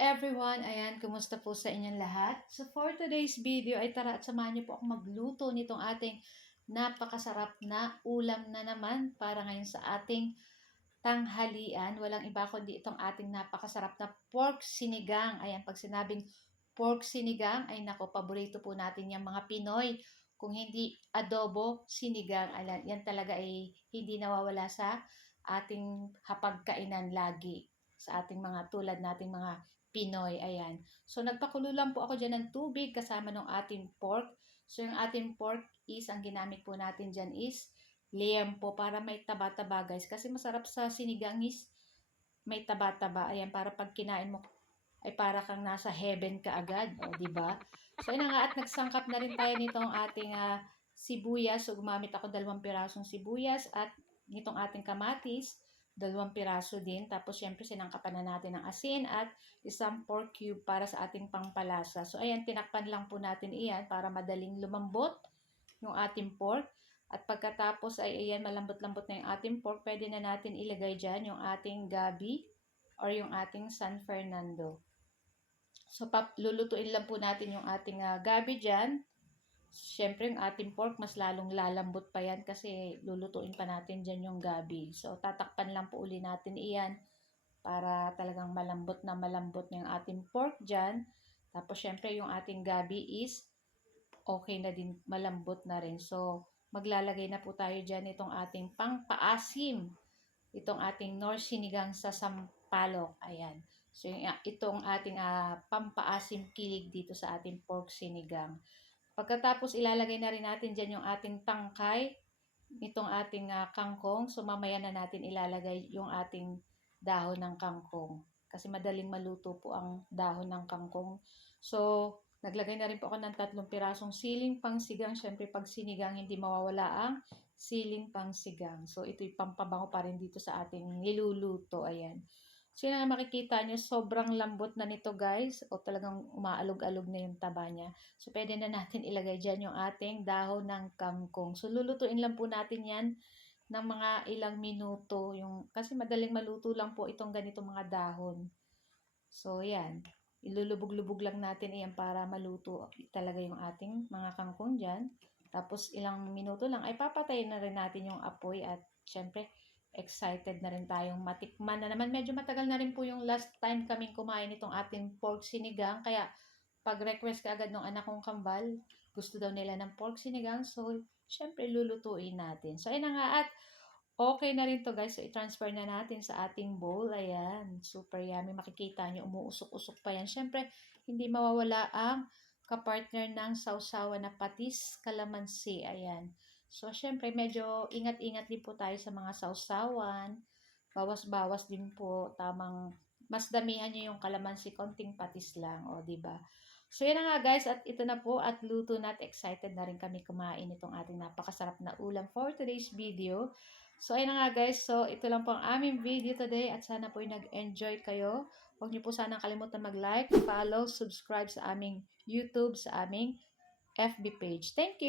everyone! Ayan, kumusta po sa inyong lahat? So for today's video ay tara at samahan niyo po ako magluto nitong ating napakasarap na ulam na naman para ngayon sa ating tanghalian. Walang iba kundi itong ating napakasarap na pork sinigang. Ayan, pag sinabing pork sinigang, ay nako, paborito po natin yung mga Pinoy. Kung hindi adobo, sinigang. Ayan, yan talaga ay hindi nawawala sa ating hapagkainan lagi. Sa ating mga tulad nating mga Pinoy. Ayan. So, nagpakulo lang po ako dyan ng tubig kasama ng ating pork. So, yung ating pork is, ang ginamit po natin dyan is liempo para may taba-taba guys. Kasi masarap sa sinigang is may taba-taba. Ayan, para pag kinain mo ay para kang nasa heaven ka agad. O, diba? So, yun nga at nagsangkap na rin tayo nitong ating sibuyas. So, gumamit ako 2 pirasong sibuyas at nitong ating kamatis. 2 piraso din. Tapos, syempre, sinangkapan na natin ng asin at isang pork cube para sa ating pangpalasa. So, ayan, tinakpan lang po natin iyan para madaling lumambot yung ating pork. At pagkatapos ay ayan, malambot-lambot na yung ating pork, pwede na natin ilagay dyan yung ating gabi or yung ating San Fernando. So, lulutuin lang po natin yung ating gabi dyan. Siyempre, yung ating pork, mas lalong lalambot pa yan kasi lulutuin pa natin dyan yung gabi. So, tatakpan lang po uli natin iyan para talagang malambot na yung ating pork dyan. Tapos, syempre, yung ating gabi is okay na din, malambot na rin. So, maglalagay na po tayo dyan itong ating pangpaasim. Itong ating nor sinigang sa sampalok. Ayan. So, itong ating pampaasim kilig dito sa ating pork sinigang. Pagkatapos, ilalagay na rin natin dyan yung ating tangkay, itong ating kangkong. So, mamaya na natin ilalagay yung ating dahon ng kangkong. Kasi madaling maluto po ang dahon ng kangkong. So, naglagay na rin po ako ng 3 pirasong siling pangsigang. Siyempre, pag sinigang, hindi mawawala ang siling pangsigang. So, ito'y pampabango pa rin dito sa ating niluluto. Ayan. So, yun ang makikita nyo, sobrang lambot na nito guys. O talagang umaalog-alog na yung taba niya. So, pwede na natin ilagay dyan yung ating dahon ng kangkong. So, lulutuin lang po natin yan ng mga ilang minuto. Kasi madaling maluto lang po itong ganito mga dahon. So, yan. Ilulubog-lubog lang natin yan para maluto talaga yung ating mga kangkong dyan. Tapos, ilang minuto lang ay papatayin na rin natin yung apoy at syempre, excited na rin tayong matikman na naman. Medyo matagal na rin po yung last time kaming kumain itong ating pork sinigang. Kaya, pag-request ka agad ng anak kong kambal, gusto daw nila ng pork sinigang. So, syempre, lulutuin natin. So, ayun na nga at okay na rin to guys. So, i-transfer na natin sa ating bowl. Ayan. Super yummy. Makikita nyo, umuusok-usok pa yan. Syempre, hindi mawawala ang kapartner ng sausawan na patis, kalamansi. Ayan. So, syempre, medyo ingat-ingat din po tayo sa mga sausawan. Bawas-bawas din po. Tamang, mas damihan nyo yung kalamansi, konting patis lang. O, diba? So, yan na nga guys. At ito na po. At luto na at excited na rin kami kumain itong ating napakasarap na ulam for today's video. So, ayun na nga guys. So, ito lang po ang aming video today. At sana po ay nag-enjoy kayo. Huwag niyo po sanang kalimutan mag-like, follow, subscribe sa aming YouTube, sa aming FB page. Thank you!